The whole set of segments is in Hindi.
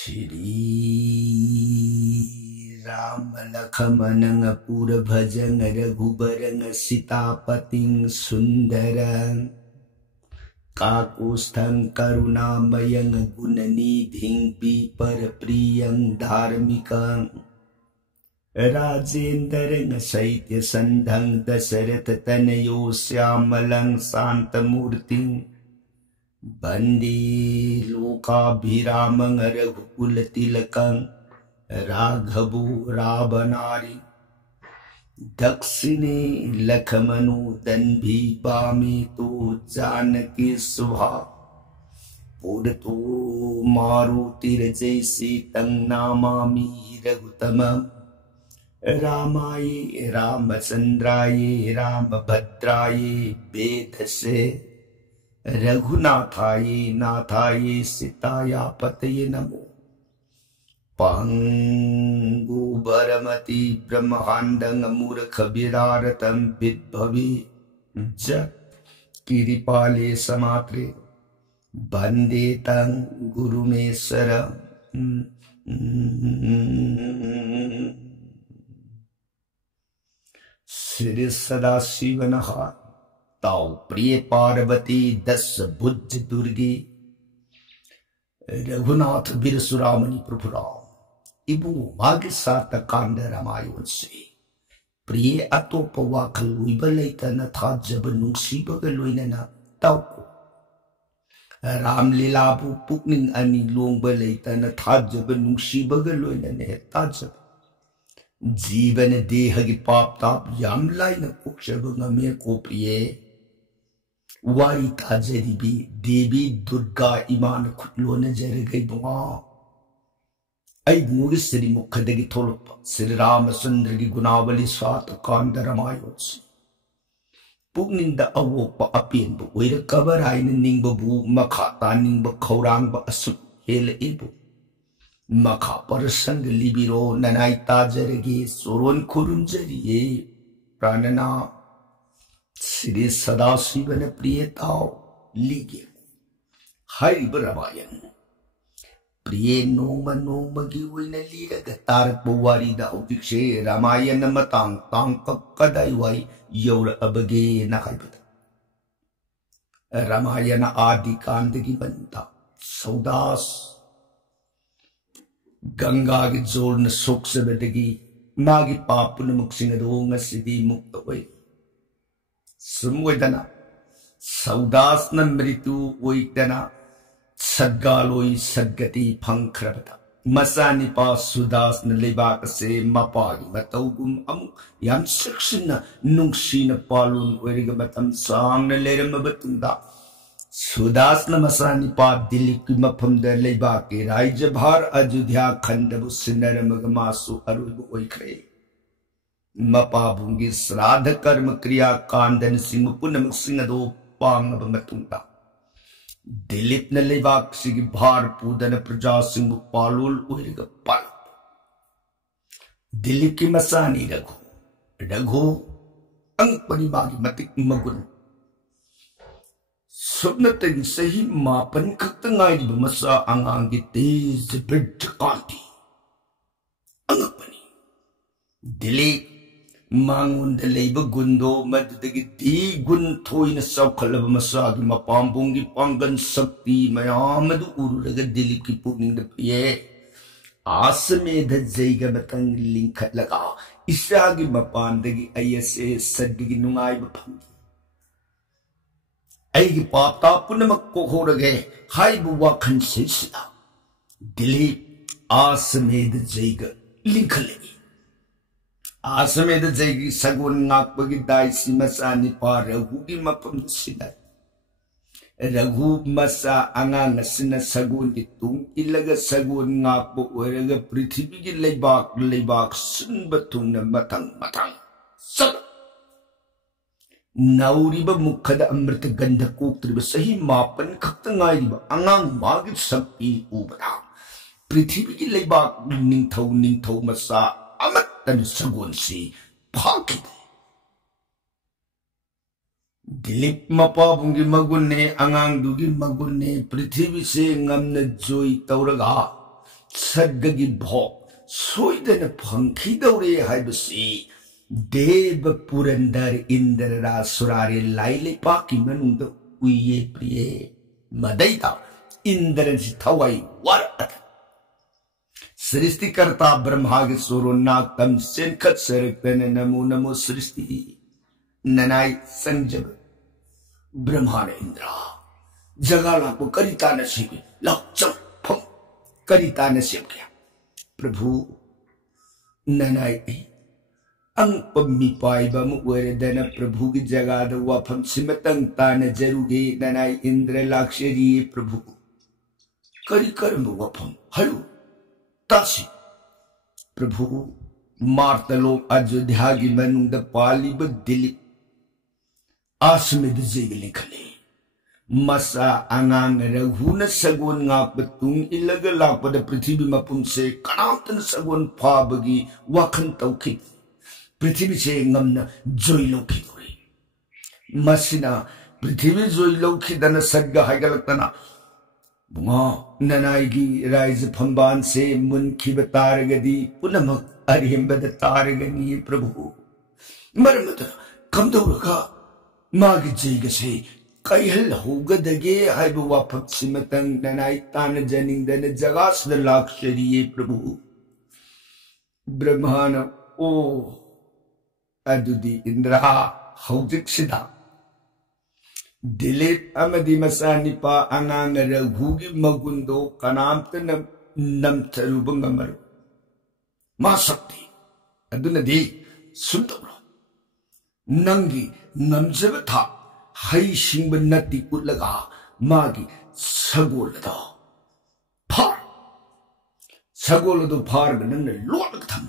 श्री राम लखमन पुर भजन रघुबर सीतापतिं सुंदर काकुस्थं करुणामयं गुणनिधिं विपर प्रियं धार्मिकं राजेन्द्रं शैत्य संधं दशरथ तनयो श्यामलं शांतमूर्तिं वंदे लोकाभिरामं रघुकुल तिलकं राघवो रावणारि दक्षिणे लखमनो दन्भी वामे तो जानकी सुभा पुरतो मारुतिर्जयसी तं नमामि रघुतमं रामाय रामचन्द्राय रामभद्राय वेधसे रघुनाथाय नाथाय सीताय पतये नमो पंगुबरमति ब्रह्मांडं मूर्ख विदारतं विद्भवे जत् किरिपाले समात्रे वन्दे तं गुरुमेश्वर श्री सदाशिवनः ताऊ प्रिय पार्वती दस भुज दुर्गे रघुनाथ बिरसुरामणि प्रभुराम इबू मागे सात कांड रामायण से प्रिय अतोप वाखल लुइबलैतन थाजब नुंसीबग लोइनना ताऊ रामलीलाबू पुकनिंग अनि लोंग लैतन थाजब नुंसीबग लोइनने ताजब जीवन देह की पाप ताप याम लाइन कुक्षब ngame को प्रिय वारी ताजरीबी देवी दुर्गा इमान खुटलोन जरगई बुआ आई मुगे श्री मुखदगी थोलप श्री रामचंद्र की गुणावली सात कांड रामायण से पुगनिंद अवोप अपेनब ओइर कबर आइन निंगबबू मखा तानिंग खौरांग असु हेल एबु मखा परसंग लिबिरो ननाई ताजरगे सोरोन खुरुंजरिये प्राणना श्री सदाशिवन प्रियताओ लीगे हरिब रामायण प्रिय नोम नोमगी ओइना लीरग तारक वारीदा हौजिक्से रामायण मतांग तांग कदाई वाई यौर अबगे नाखाइबदा रामायण आदि कांड की बनता सौदास गंगा की जोर सुख से बदगी मागी पापुन मुक्सिंग दोंग सिद्धि मुक्त हुई सुमोदना सौदास न मृत्यु ओइतना सद्गालोई सद्गति फंख्रबता मसानिपा सुदास न लेबाक से मपागी मतौगुम अमुक याम सक्सिन नुंगसिन पालुन ओइरिग मतम सांग न लेरम बतुंदा सुदास न मसानिपा दिल्ली की मफम द लेबाक के राज्य भार अयोध्या खंडबु सिनरमग मासु अरुब ओइखरे मपाबुंगी श्राद्ध कर्म क्रिया कांदन सिंह पुनम सिंह दो पांगब मतुंगा दिलीप न लेबाक सिगी भार पूदन प्रजा सिंह पालुल ओइरिग पाल दिलीप की मसानी रघु अंग परिबागी मतिक मगुन सुप्नतगी सही मापन खक्तंगाइब मसा अंगांगी तेज बिड कांति अंग पनी दिलीप मांगुंद लेब गुंदो मददगी दी गुन थोइन सौखलब मसागी मपांबुंगी पांगन शक्ति मयामद उरुरग दिलीप की पुनिंग प्रिय आसमेध जैग मतंग लिंख लगा इसागी मपांदगी अयसे सद्गी नुंगाइब फंगी ऐगी पापता पुनमक को होरगे हाइबु वाखन सिलसिला दिलीप आसमेध जैग लिंख लगी आसमेध जैगी सगुन नाकपगी दाइसी मसा निपा रघु की मफम सिला रघु मसा अंगांग सिन सगुन की तुंग इलग सगुन नाकप ओइरग पृथ्वी की लेबाक सुनब तुंग मतंग मतंग सग नौरिब मुखद अमृत गंध कोक्त्रिब सही मापन खक्तंगाइब अंगांग मागी शक्ति उबदा पृथ्वी की लेबाक निंथौ मसा अमतन सगुन से फाकिद दिलीप मपाबुंगी मगुन ने अंगांग दुगी मगुन ने पृथ्वी से ngam जोई तौरगा सर्गगी भोग सोइदन फंखीदौरे हाइबसी देव पुरंदर इंद्ररा सुरारे लाइले पाकी मनुंद उये प्रिय मदैता इंद्रन से थवाई वरत सृष्टिकर्ता ब्रह्मा के सोरो नागतम सेनखत सरकतन नमो नमो सृष्टि ननाई संजब ब्रह्मा ने इंद्रा जगाला को करिता नसीब लक्षम फम करिता नसीब किया प्रभु ननाई अंग पम्मी पाइबा मुवेरदन प्रभु की जगह द वफम सिमतंग तान जरुगे ननाई इंद्र लाक्षरी प्रभु करी कर्म वफम हलु तासी प्रभु मार्तलो अयोध्या की मनुंद पालिब दिलीप आसमिद जेग लिखले मसा अंगांग रघुन सगोन ngaप तुंग इलग लापद पृथ्वी मपुम से कनातन सगोन फाबगी वखन तौखि पृथ्वी से ngमना जोई लौखि दोरे मसिना पृथ्वी जोई लौखि दन सग्ग हाइगलतना बुंगा ननाईगी राइज फंबान से मुनखि बतारगदी पुनमक अरिहंबद तारगनी प्रभु मरमत कमदौरगा मागी जैगसे कैहल होगदगे हाइब वाफक सिमतंग ननाई तान जनिंगदन जगासद लाक्षरिये प्रभु ब्रह्मान ओ अदुदी इंद्रा हौजिक्सिदा दिलीप अमदी मसानिपा अंगांग रघुगी मगुंदो कनामत नमथरुब ngamaru मा शक्ति अदुनदी सुंदरो नंगी ngमजब था हई सिंब नती उलगा मागी सगोलदा फार सगोलदो फार नंग लोट थम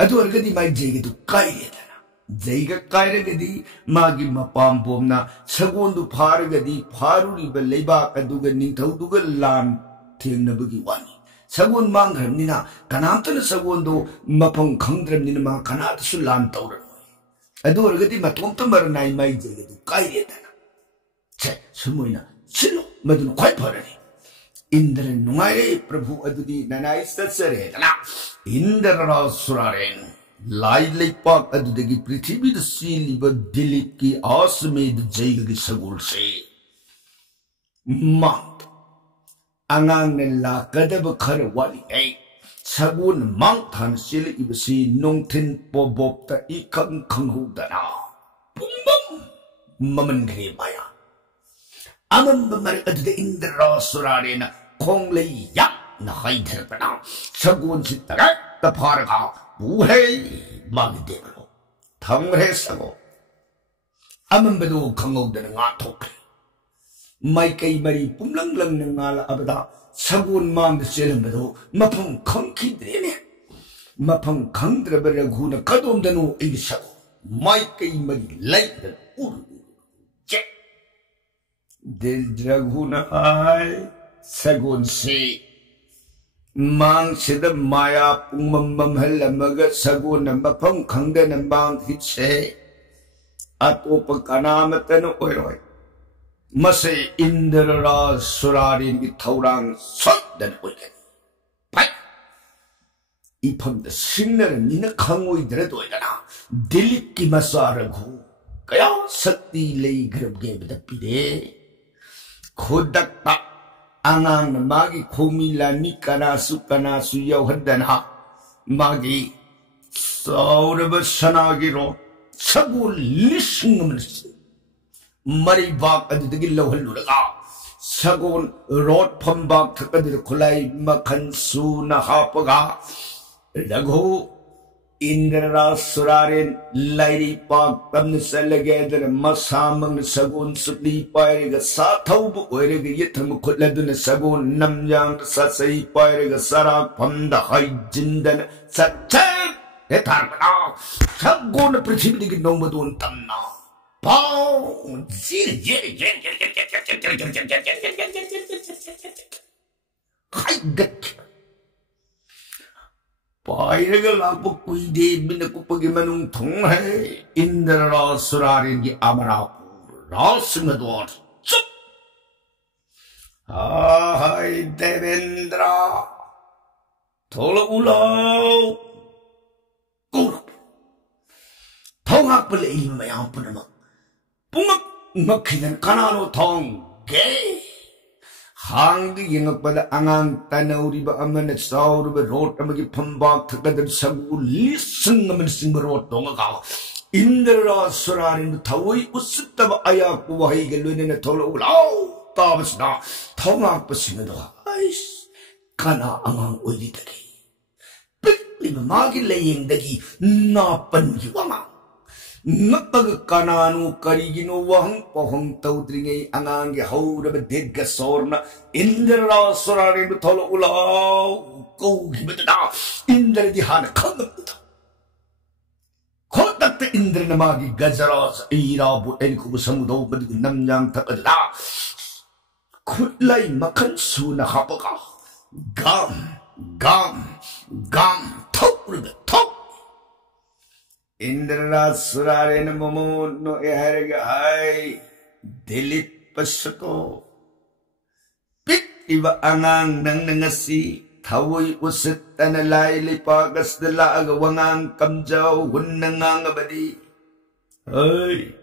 अदु अर्गदी माई जेगे दु काइरेदा जैग कायरगदी मागी मपाम बोमना सगोंदु फारगदी फारुरिब लेबाक अदुग निंथौदुग लान थेंगनबगी वानी सगोन मांग्रमनिना कनामतन सगोंदो मफं खंग्रमनिना मा कनातसु लान तौरन अदु अर्गदी मतोमत मरनाई माई जेगदु कायरेदना छे सुमुइना सिलो मदुन ख्वाइ फरनी इंद्र नुंगाइरे प्रभु अदुदी ननाई सत्सरेदना इंद्ररा सुरारेन लाई लेपाक अदुदगी पृथ्वी द सीलिब दिलीप की आसमेद जैगगी सगोल से मांग अंगांग ने लाकदब खर वाली है सगोन मांग थान सिल इबसी नोंथिन पोबोप्ता इखंग खंगहुदना बुंबम ममन घरे माया अमन बमर अदुदे इंद्र सुरारेना खोंगले या न हाइधरपना सगोन सितगा तफारगा बुहे मागी देवलो थमरे सगो अमंबदो खंगौदन nga थोखे माई कई मरी पुमलंग लंग ngaला अबदा सगोन मांग चेलंबदो मफम खंखिद्रेने मफम खंद्रब रघुन कदोमदनो एग सगो माई कई मरी लाइक उर जे दिल रघुन आय सगोन से मांग सिद माया पुंगमम हलमग सगोन मफम खंगन मांग हिसे अतोप कनामतन ओइरोय मसे इंद्ररा सुरारिन की थौरांग सोदन ओइगन फाइ इफम द सिंगनर निन खंगोइद्रे दोइदना दिलीप की मसा रघु कया शक्ति लेई ग्रबगे बदपिदे खोदक्ता अंगांग मागी खोमिलानी कनासु यौहदना मागी सौरभ सनागिरो सगो लिसिंग मरी बाग अदुदगी लौहल्लुरगा सगोन रोड फंबाग थकदर खुलाई मखन सून हापगा रघु इंद्ररा सुरारेन लाइरी पाक तमन सलगेदर मसामंग सगोन सुली पायरेग साथौब ओइरेग यथम खुलदुन सगोन नमयांग ससई पायरेग सराक फंद हाई जिंदन सच्चे हे थारना सगोन पृथ्वी की नौमदोन तमना पाओ जी हाई गट पायरग लाप कुइदे बिन कुपगे मनुंग थोंग है इंद्ररा सुरारिन की अमरापुर रासमद्वार चुप Hai Devendra Thola ulau Kurap Thongak pala ilmayang punama Pungak makinan kanano thong Gay Hangdi yingak pada angang tanaw riba aman at saw riba rot amagi pambak thakadad sagu lisang naman singbarot donga ka Indra surarin tawai usitaba ayak buhay galunin na thola ulaw Tapos na thongak pasinado Ais kana angang uidi dagi Pikliba magi laying dagi napan yiwama Napag kanano karigino wahang pohong tawdringay angang gihawra badid sorna Indra surarin thola ulaw Kau gibadada Indra dihana kangamda Kotak ta Indra na magi gazara sa irabu enkubo samudaw badig namnyang takadada Kutlay makansu na kapaka Gam, Tawriga, Indra surarin momono eharga hai Dilit pasato Pit iba angang nang nangasi Tawoy usit na laylay pagas dala agawangang kamjaw Hunangang abadi Ay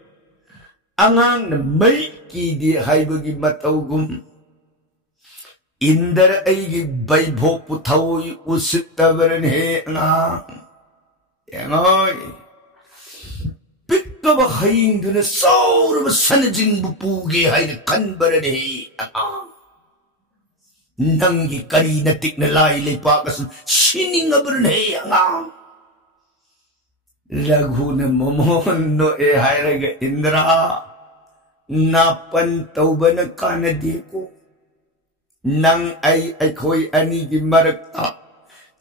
Angang na may kidi hay bagi matawgum Indra ay gibay bopo tawoy usit tabaran he angang Yangoy Pika ba haying doon na saura ba sanajing bupugi hay na kanbaran he angang Nanggi karinatik na laylay pakas siningabaran he angang Lagu na momono hay raga Indra Napantaw ba na kanadi ko? Nang ay ko'y anigi marakta.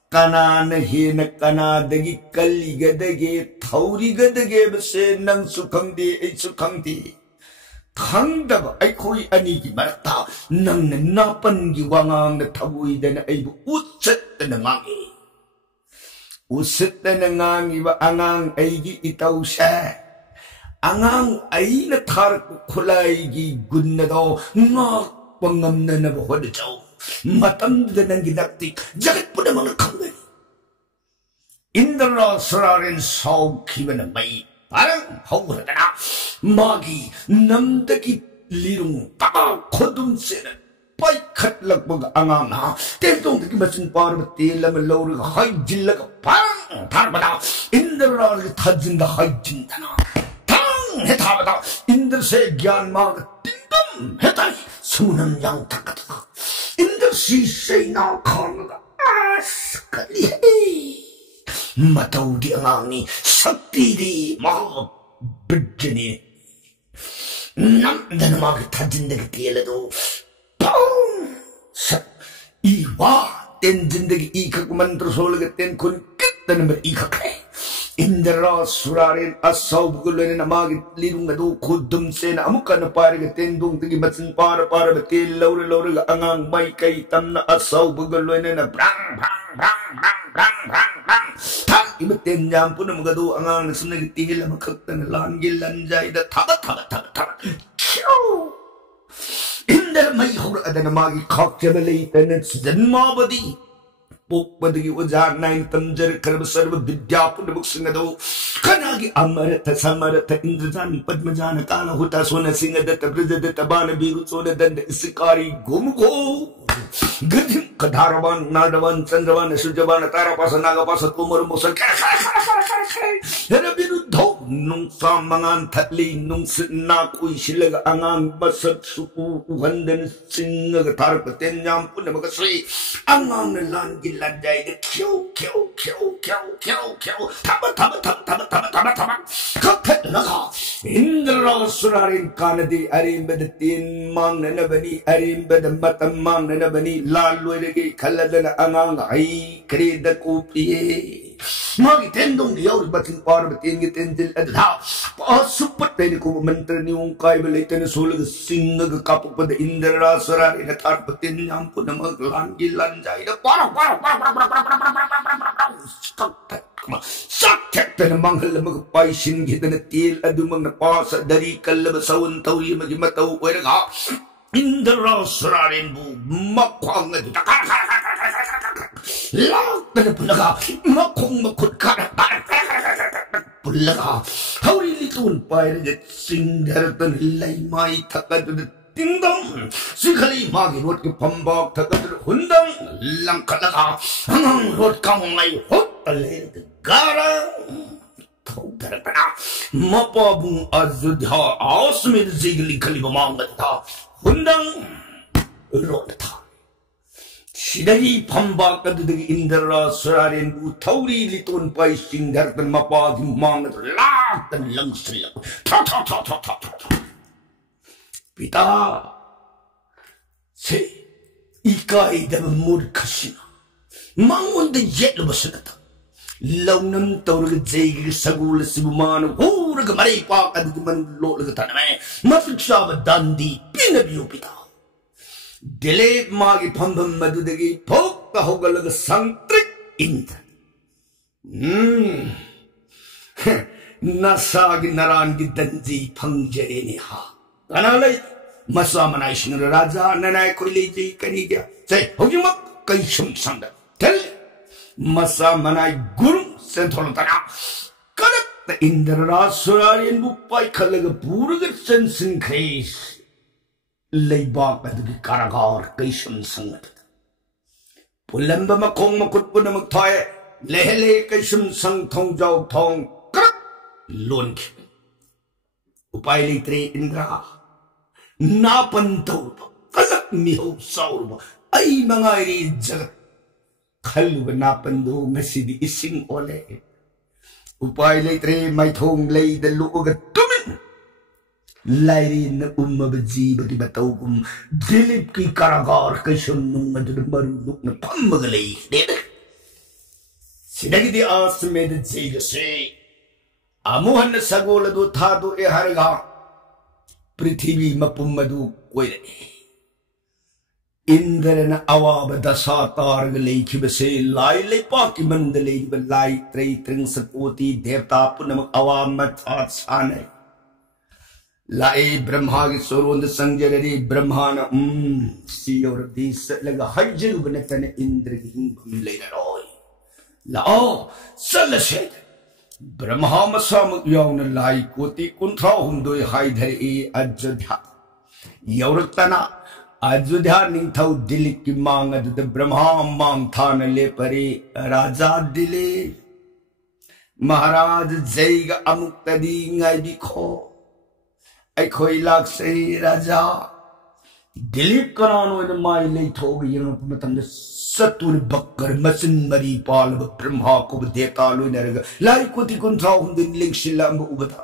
Kanana hina kanadagi kaligadagi taurigadagi base nang sukangdi ay sukangdi. Tangda ay ko'y anigi marakta. Nang nanapan giwangang nataboy da na ay buutsat na nangangi. Usat na nangangi ba angang ay itaw siya. Angang ay natarko kulay gi gunnado ngak pangam na nabuhod jaw matamda ng ginaktik jagat po namang nakangay Indra surarin saw kiba na may parang hawra na magi namdagi lirong kodum sena pay katlag mag angang na tentong dagi masin para matila malawri hay jilla ka parang tarbada Indra tajinda hay jinda na Hetabada Indra se gyan mag tindam hetay sumunam yang takataka Indra si say na kanaga askali mataw di angangi sakti di mga bidjani namda na mga tajin na kitila do pang sa iwa tenjin na ikak mantrasolaga ten kun kita naman ikakay Indra surarin asaw buguloy na magit lirong na do kudum sena amuka na pari ka tendong tigibatsin para batil laura angang may kay tam na asaw buguloy na brang tang ibatin niyan po na mga do angang nasunagitihil na makakta na langilan jay da taba Indra may hurada na magi kakyabalita na sidan mabadi Pok badagi wajar nain tamjar karabasar vidyapun buksingado kanagi amarata samarata indrajani padmajana kana huta sona singadatta brajadatta bana biru sona danda isikari gumugo gadim kadharavan nadavan chandravan sujavan tarapasa nagapasa tumur musa hera biruddho nung samangan thatli nung sinna kui silaga angang basat suku uhandan singaga tarpaten nyampun namakasri angang nalangi lanjai de kyo taba kakhat naga Indra surarin kanadi arimbad tin mang nanabani arimbad matam mang nanabani lalu lagi kaladana angang ay kreda kupiye magi tendong diyaw batin par batin gitendil adha pasupat tayo ko mantra ni yung kay balay tayo sulag singa kapag pada Indra surarin at arpatin niyampo na maglangilan jay na parang sakit na manghal na magpaisin kita na til adumang napasa dari kalabasawan tawi magimataw ko na ka 인드라스라린부 막광에도 락들을 불러가 막콩 먹고 가라 불러가 하우리 돈 빠이르게 싱가르던 라이마이 타까들 띵동 시칼리 마기 롯게 범벅 타까들 혼당 랑칼라가 항상 롯강마이 헛달레 가라 더욱다르다 마빠붕 아주디하 아스메드 제글리 칼리바 마음가다 혼당 롯다 시다기 밤바까드득 인더라 스라린 우타우리 리톤 빠이싱 다르던 마빠기 마음가다 락단 랑슬락 타타타타타타 비다 세 이까이다면 모르카시나 망원데 예르버스가다 Launam Torga Jay Sagul Sibuman, Huraga Maripa and the Man Lolataname, Mafiksava Dundee, Pinabupita. Delay Magi Pumbum Madudegi, Poke the Hogalaga Santrik in. Nasagi Narangi Danji Pangjereniha. Analay Masamanation Raja, Nanai Kuliji Kanidia. Say, Hogima Kaishum Sanda. Tell Masa Manai Guru Sentolotana. Correct the Indra Surarian Bupai Kalaga Puraga Sensin case. Lay back at the Karagar Kation Sangat. Pulamba Makoma could put a Maktoy, Lehele Kation Sang Tong Jow Tong, correct Lunk Upai Litre Indra Napanto, Kalak Miho Saurba, Ay Mangari Jagat. Kalu napandu ngasidi ising ole. Upay litre may thong lay the luoga tumin. Lairi na umabaji bagi batawum dilip ki karagar kason nung madun marunok na pamagalay. Dede. Sinagi di asmed jay se. Amuhan na sagola do thado e haraga. Prithivi mapumadu koyle. Indra Awaba Dasa Targalay Kibase, Lai Lepaki Mandalay, but Lai Tray Tring Sapoti, Devta Punam Awamat Sane. Lai Brahmagi Soron the Sanjari Brahmana, see your this like a hydro Benetana Indra later on. La Salashed Brahma Sam Yon Lai Koti Kuntra Hundo Hydre Ajudha Yortana. Ajudha Ningthau Dilik ki manga to the Brahma Mang Thana le pare Raja Dile Maharaj Jaiga Amuktadi Ngai Bikho Aikoi Lakse Raja Dilip Karano in my late Togi Yamatam the Satur Bakar Masin Mari Pal Brahma Kubdeka Lunaga Laikoti Kuntrau the Link Shilam Ubata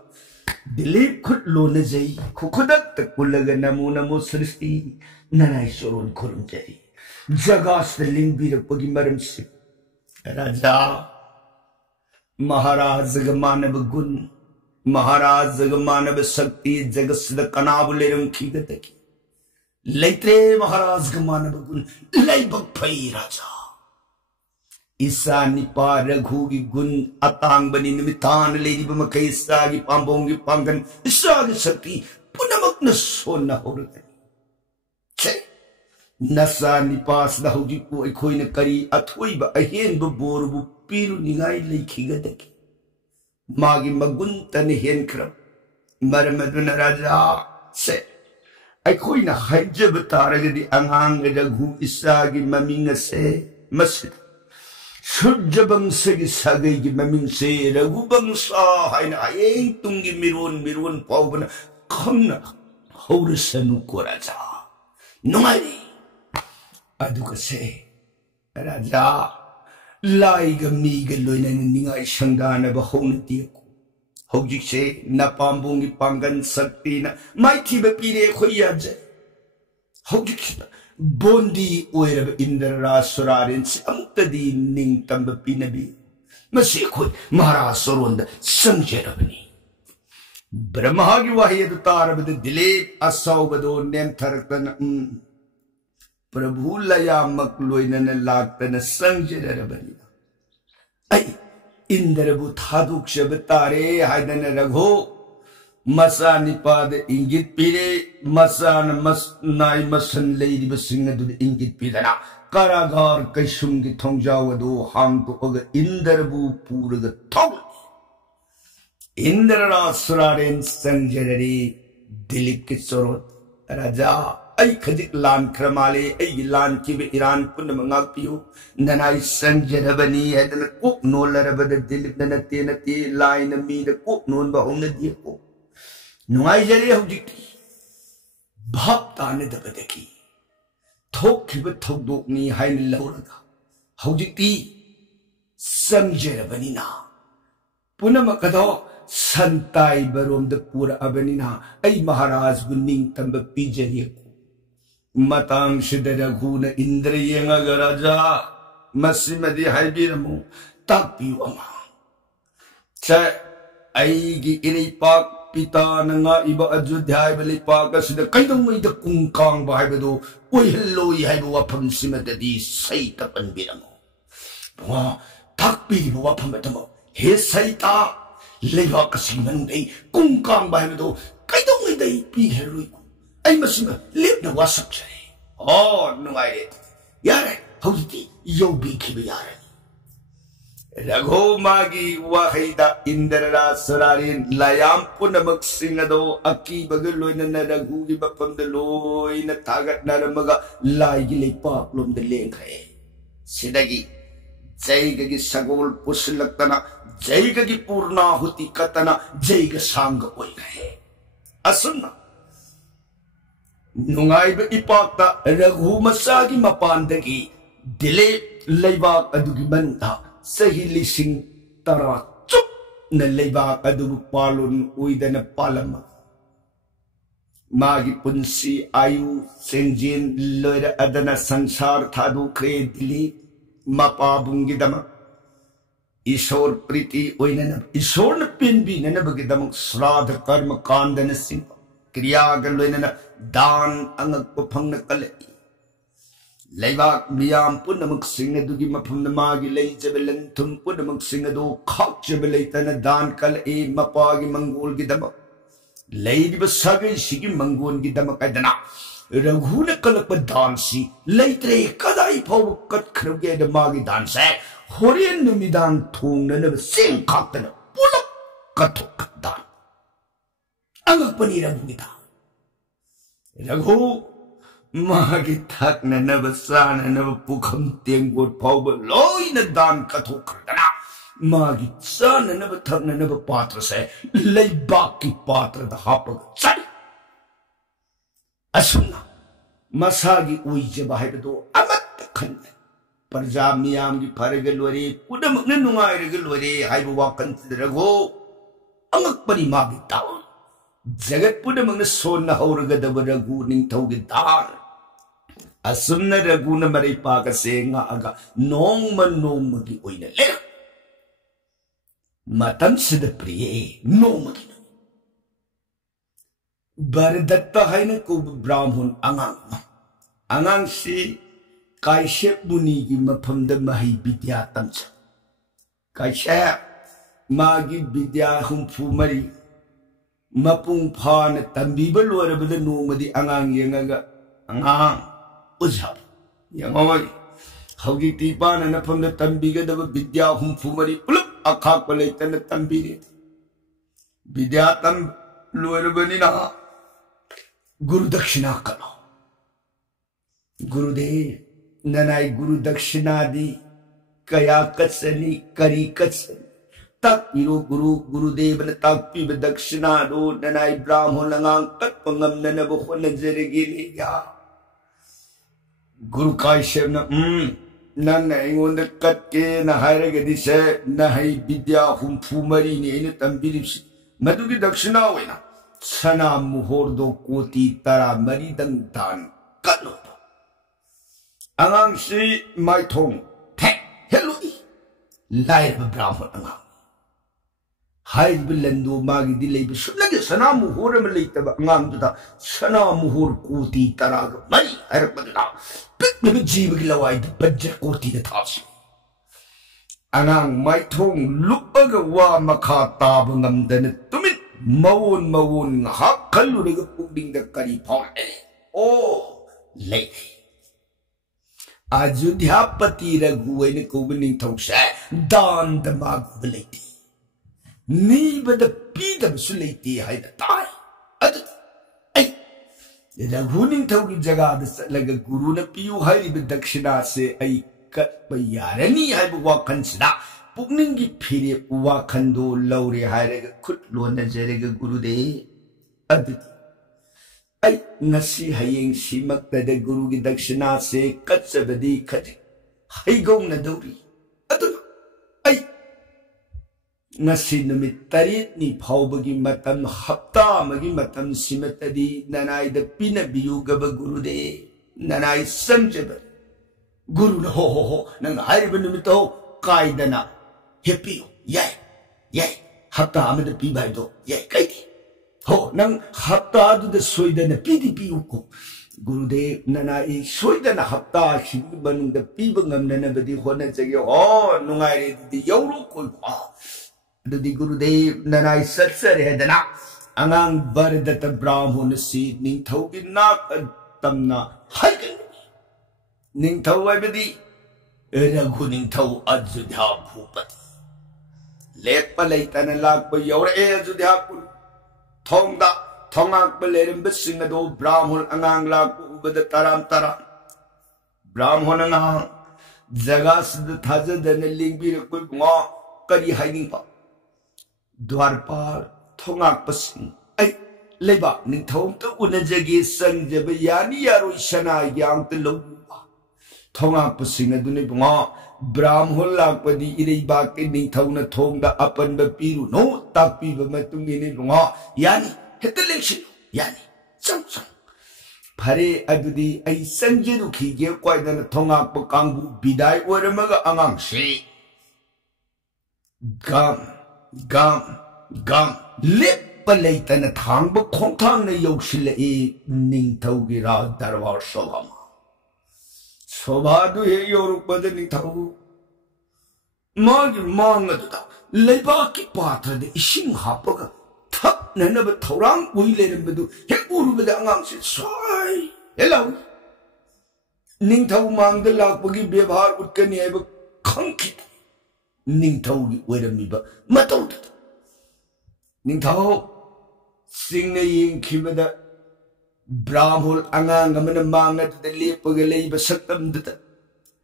Dilip could Lunazay Kukudak the Kulaga Namuna Musristi Nanai Soron Kurunjay Jagas the Limbi of Pogimaram Sip Raja Maharaj Zagamana Gun Maharaj Zagamana Sakti Jagas the Kanabulerum Kigataki Late Maharaj Gamana Gun Laibak Pai Raja Isa Nipa Raghugi Gun Atang Bani Nimitan Lady Bamakaisagi Pambongi Pangan Isagi Sakti Punamak Nasona Horagan Nasa Nipas the Hojiku a coin kari atwiba a hen boborbu piru ningai lakigadaki Magi Magunta ni hen crab Maramaduna Raja say I coin a hijabatara the Angang Ragu Isagi Maminga say Masid Shujabang Sagi Sagi Mamin say Ragubang saw and I ain't tungi mirun Paubana Kona Horisanu Koraza Nungari Aduka say Raja Laiga Miga Luna Ninga Shangana Bahona Diaku Hojik say Napambungi Pangan Saktina Mighty Bapire Koyaje Hojik Bondi Where in the Rasurarins Amtadi Ning Tamba Pinabi Masikui Mara Sorunda Sanjerabani Brahmagi Wahi the Tarab the delayed Asawado Nem Taratan Prabhulaya Makluinan and Laktan a Sanjerabani. Ay, in the Butaduk Shabatare, Haidan Ragho, मसा निपाद इंगित पीरे मसान नाई मसन लेरिब सिंह अदु इंगित पीदना कारागार कैसुंगी थोंजाव अदु हांगतोग इंद्रबु पूरग थोग इंद्ररा सुरारेन संजररी दिलीप के चोरोत राजा आई खजिक लान क्रमाले आई लान की बे ईरान पुन मंगाक पियो ननाई संजरबनी है दन कुक नोलरबद दिलीप ननते नते लाइन मी द कुक नोन बहुन दिए को नुआई जरे हुजिकी भाप ताने दबदकी थोखिब थोदोकनी हाइन लौरगा हुजिकी संजरबनीना पुनमकदो संताई बरोम द पूरा अबनीना आई महाराज गुनिंग तंब पीजरिए को मतंग शिद रघुन इंद्र येंग राजा मसिमदि हाइबिरमु तापियो अमा च आईगी इरेपाक पिता नंगा इबा अयोध्या बलि पाक सिद कैदोंगै द कुंकांग बाइबदो ओइहल्लोइ हाइबो वाफम सिमददि सैत पनबिरमु वा ताकपिबो वाफम तमो हे सैता लेवा कसी मनदे कुंकांग बाइबदो कैदोंगै दै पिहेरुइको आई मसिमा लेपना वासक छे ओ नुगाइरे यारे हौजिति योबी खिबे यारे रघु मागी वाहैदा इंद्ररा सरारिन लायाम पुनमक सिंगदो अकी बगल लोइना रघु की बफम द लोइना तागत नरमगा लाइगी लेपाक लोम द लेंखै सिदगी जैगगी सगोल पुसलक्तना जैगगी पूर्णाहुति कतना जैग सांग ओइखै असुन्ना नुंगाइब इपाक्ता रघु मसागी मपानदगी दिले लैबाक अदुगी बंधा सही लिसिंग तरा चुप न लेबाक अदुबु पालुन उइदन पालमा मागी पुंसी आयु सेंजिन लोइर अदन संसार थादु खे दिली मपाबुंगी दम ईश्वर प्रीति ओइनन ईश्वर न पिनबी नन बगी दम श्राद्ध कर्म कांदन सिंह क्रिया गलोइनन दान अंगक फंगन कले लेबाक मियाम पुनमक सिंह दुगी मफम मागी लेजब लंथुम पुनमक सिंह दो खाचब लेतन दान कल ए मपागी मंगोल की दम लेदिब सगे सिगी मंगोल की दम कदना रघुन कलप दान सी लेत्रे कदाई फव कट खरगे द मागी दान से होरेन नुमिदान थोंगन सिंह खातन पुलक कथोक दान अंगक पनी रघुगिता रघु मागी थक नब सान नब पुखम तेंगोट फाव लोइन दान कथो खरदना मागी सान नब थक नब पात्र से लेबाक की पात्र द हापग चल असुना मसागी उइजे बाहेदो अमत खन प्रजा मियाम की फरग लोरे पुदम न नुंगाइरग लोरे हाइबो वाकन रघो अंगक परि मागी ताव जगत पुदम न सोन हौरग दब रघु निंथौगी दान असुमन रघुन मरे पाक सेंगा अगा नोंग की ओइना ले मतम सिद प्रिय नोंग की बरदत्त हाइन को ब्राह्मण अंगांग से काश्यप मुनि की मफम द मही विद्या तमच काश्यप मागी विद्या हुंफु मरी मपुंग फान तंबीब लोरबद नोंगमदि अंगांग येंगा अंगांग उजाब यंगोय हौगी तीपान नफम द तंबीगदब विद्या हुंफु मरी पुलप अखाक लेतन तंबीरे विद्या तम लोरबनिना गुरु दक्षिणा करो गुरुदेव ननाई गुरु दक्षिणा दी कया कचनी करी कचनी तक पिरो गुरुदेव न तक पिब दक्षिणा दो ननाई ब्राह्मण लंगांग कत्पंगम ननब होनजरगी लिया गुरु काश्यप नन इंगोंद कत्के न हायरगदि से न है विद्या हुंफु मरी ने इन तंबिरिप्सी मधुगी दक्षिणा होइना सना मुहोर्दो कोटी तरा मरी दंग दान कलो अंगांग से माइथोंग थे हेलोई लाइव ब्राह्मण अंगांग हाई बिलंदो मागी दिले बिसुलगे सना मुहोर में लेतब अंगांग दुदा सना मुहोर कोटी तराग मरी हरपदना पिक में जीव की लवाई द बज्र कोटी द थासी अंगांग माइथोंग लुपग वा मखा ताब ngam then Tumin mawon mawon ngahak kalurega pugdingda kari phawle o lei Ajudhyapati Raghuvaina Kuba Ningthausa Dan Damag Leiti Nibada Pidam Sulaiti Haida Tai Adu Ay Raghu Ningthaugi Jagada Satlaga Guru na Piyu Hairiba Dakshina se ay Katba Yarani Haiba Wakansida Pugningi Piri Wakando Lauri Hairaga Kutlona Jarega Guru de Adu Ay nasi hayeng simak tada guru gi dakshina se katsabadi khaji haigong na dori adu ay nasi numit tarit ni phawbagi matam hapta magi matam simatadi nanai da pinabiyu gaba guru de nanai samjaba guru na ho nang hariba numito kaidana happy yay hapta amada pi bai do yay kaidi Ho, nang hapta du de soida na PDP uko. Gurudev nanai soida na hapta shigi banung da pibangam na nabadi hona jage oh nungai di yauro ko pa. Di Gurudev nanai satsare dana angang bardata brahmon si ning thogi nak tamna haikan. Ning thau ai badi Raghu ning thau Ajudhya Bhupati. Lek palai tan lag pa yaura Ajudhya Bhupati. Thongda thongak belerim besinga do brahmon angang laku ubada taram brahmon angang jagas de thaja de lingbi ko ngo kari haining pa dwarpal thongak pasing ai leba ning thong to unajagi sangjaba yani yaro shana yang te lo thongak pasing adune ngo brahmon lakpadi irei ba ke ning thongna thongda apan ba piru no takpi ba matungi ni ngo yani hetelexin yani sang phare adudi ai sanjeru khige kwaidana thongak pa kangbu bidai oramaga angang se gam lip palaitana thangba khongthang na yoshile e ning thaugi ra darbar sobam Sobhadu he yorukpada ning thau magi mangaduda leibaki patra de ising hapaga thak nanaba thorang uilerambadu he urubada angang se sai hello ning thau mangda lakpagi bevhar utkani aiba khangkhit ning thau gi oiramiba matauda ning thau singna yengkhibada Brahmol angang amana manga de lepaga leiba saktam data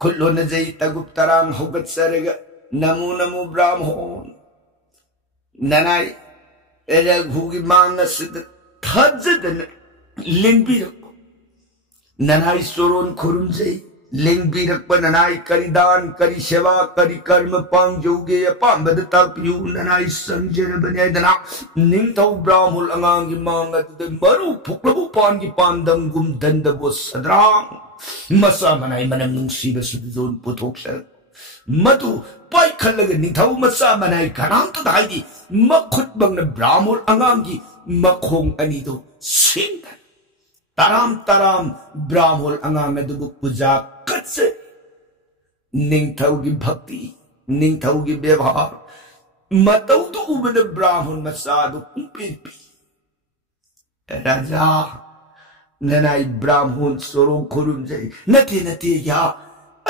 kullona jai tagup tarang hogat sarega namu brahmon nanai Raghu gi manga sid thajadana lingbirak nanai soron khurum jai lingbirak pa nanai kari dan kari seva kari karma pang joge apambad takpiu nanai sanjana banyadana ning thau brahmol angang gi manga de maru phuklabu pan gi pandam gum dandabo sadrang masa manai manam nungsiba sudon puthoksa matu pai khallaga ning thau masa manai kanam ta daidi makhut bangna brahmol angang gi makhong ani do sing taram brahmol angang adu puja katse ning thau gi bhakti ning thau gi bevhar matau du ubada brahmon masadu pipi raja nanai brahmon soro khurum jai nati ya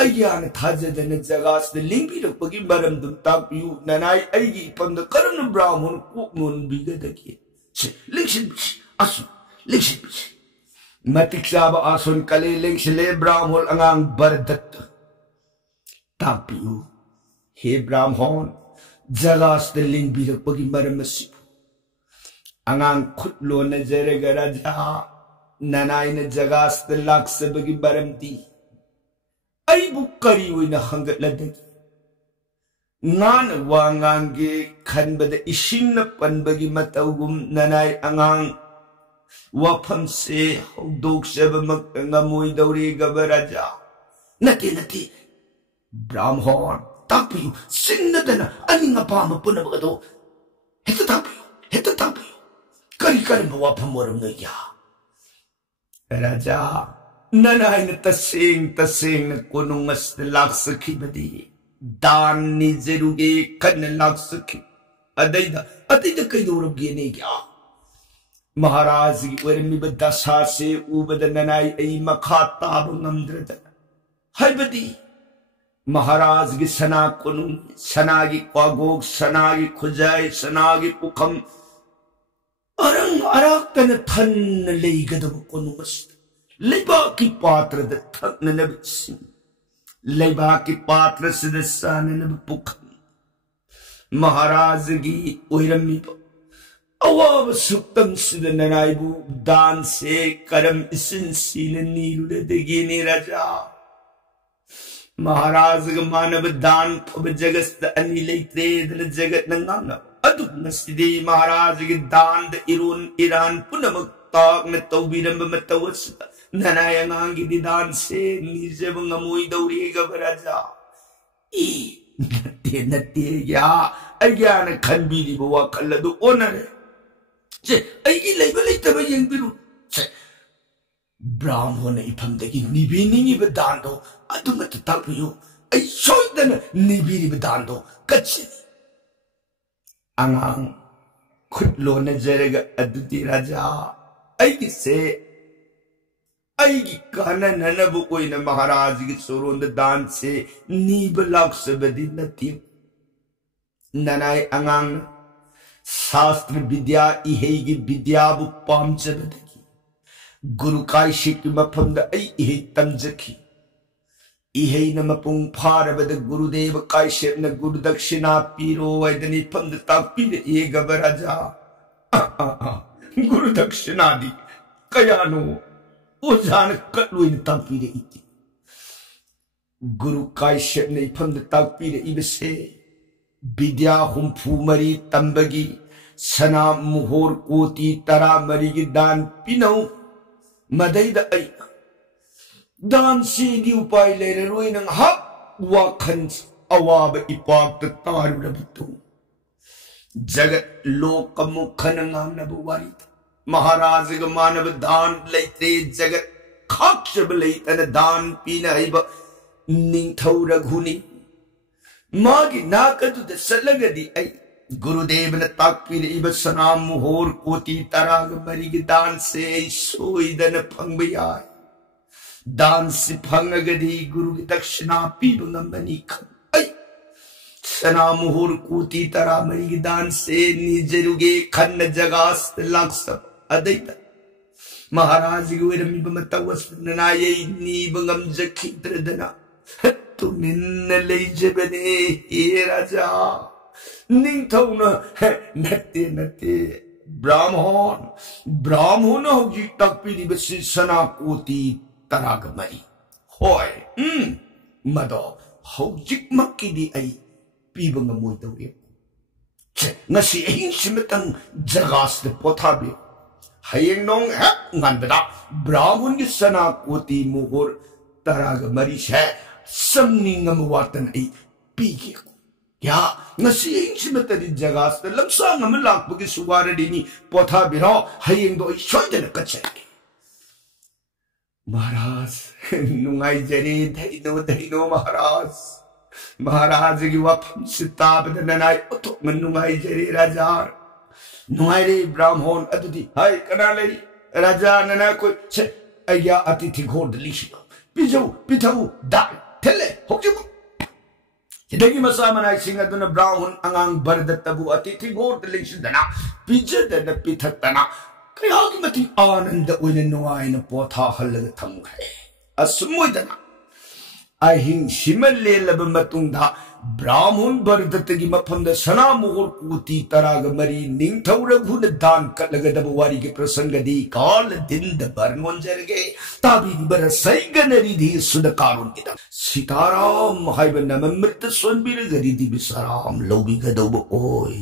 ayana thajadana jagas de lingbi rupagi maram dum takpiu nanai aigi pamda karam brahmon koknon bigadaki lingshin asu lingshin Matiksaba ason kaliling sile brahmol angang bardat tapiu he brahmon jagas de lingbi rupagi maram sipu angang khutlo na jarega raja nanai na jagas de laksa bagi maram di ay bukari wina hangat ladagi ngan wangang ge khanbada ising na panbagi matawgum nanay angang wapam se hudok seba ngamoy dawri gabaraja nati brahmon tapiyo sinadana aning apama punabagado heta tapiyo kari mawapam moram na ya raja nanay na tasing na kunong mas nalaksaki badi dan ni zeruge kan nalaksaki अदैदा अदैदा कईदौरबगेने क्या महाराज की ओरमिब दशा से उबद ननाई ऐ मखा ताब ngमद्रदना हाइबदी महाराज की सना कोनु सना की क्वागोग सना की खुजाई सना की पुखम अरंग अराक्तन थन लेगदब कोनु मस्त लेबा की पात्र द थन नबसिं लेबा की पात्र सिद सान पुखम महाराज की ओरमिब अवाब सुक्तम सिद ननाइबु दान से करम इसिन सीन नीरुदगिने राजा महाराज का मानव दान फब जगत अनि लेत्रे दल जगत नंगांग अदु नसिदे महाराज के दान द इरुन ईरान पुनमक ताक न तौबिरम मतवस ननायंगांग की दान से नीजब ngमोई दौरी गबराजा ई नते या अज्ञान खनबीरी बवा खल्लदु ओनरे जे अगी लेबल लेतब यंगबिरु जे ब्राह्मण इफमदगी निबिनिंग दानो अदुमत तापियो ऐ सोइदन निबिरी दानो कच्छि अंगांग खुदलो नजरग अदुति राजा ऐगी से ऐगी काना ननबु कोइन महाराज की सोरोंद दान से नीब लाक्सबदी नति ननाय अंगांग शास्त्र विद्या इहेगी विद्याबु पामजबदगी गुरु कायशिक मफमद इहे तमजखी इहे न मपुंग फारबद गुरुदेव कायशिक न गुरु दक्षिणा पीरो वैदनी फमद ताकपीर ये गबराजा गुरु दक्षिणा दी कयानो ओजान कटलोइन ताकपीर इति गुरु कायशिक ने फमद ताकपीर इबसे विद्या हुंफू मरी तंबगी सना मुहोर कोती तरा मरी की दान पिनौ मदैदा ऐ दान सीगी उपाय लेरे रोई नंग हक वाखन अवाब इपाक तारुरबतु जगत लोक मुखन ngamnab wari महाराज का मानव दान लेते जगत खाक्षब लेतन दान पीना हिब निंथौ रघुनी मागी नाकदु द सलगदी ऐ गुरुदेव ने ताकपीर इब सनाम मुहोर कोती तराग मरी के दान से सोईदन फंगबियाय दान से फंगगदी गुरु की दक्षिणा पीब ngambani खम ऐ सनाम मुहोर कोती तरा मरी के दान से निजरुगे खन्न जगास लाक्सब अदैत महाराज की ओरमिब मतवस ननाये नीब ngमजखित्रदना तुमिन्न लेजबने ये राजा निंथौना नते नते ब्राह्मण होगी तकपीरी बसी सना कोती तराग मरी होय मदो होजिक मक्कीदी आई पीब ngमोई दौरे छे ngasi अहिं सिमतंग जगास de पोथाबे हयेंग नोंग है nganbada ब्राह्मण की सना कोती मुहोर तराग मरी है समनिंगम वातन ऐ पीगे क्या ngasi इंसिमतदी जगास त लमसांग हम लाकबगी सुवारदीनी पोथा बिरो हयेंग दो सोइदन कचके महाराज नुंगाई जरी धैनो महाराज की वफम सिताब ननाई उतो नुंगाई जरी राजा नुंगाई रे ब्राह्मण अदुदी हाय कना लई राजा नना कोई से अया अतिथि घोड़ लिशिनो पिथौ दा 텔레 혹지무 हिदगी मसा मनाई सिंह अदुन ब्राह्मण अंगांग बरदत्तबु अतिथि गोट लिंसिदना पिजदन पिथतना कयागी मति आनंद ओइने नुआइन पोथा हल्लग थमखे असुमुइदना अहिं सिमले लब मतुंदा ब्राह्मण बरदत्तगी मफमद सना मुगुर कुती तराग मरी निंथौ रघुन दान कलगदब वारी के प्रसंगदी काल दिन द बरनोन जरगे ताबी बर सैगनरी दी सुदकारुन किदा सीताराम हाइब नममृत सोनबीर गरीदी बिसराम लोबी गदब ओय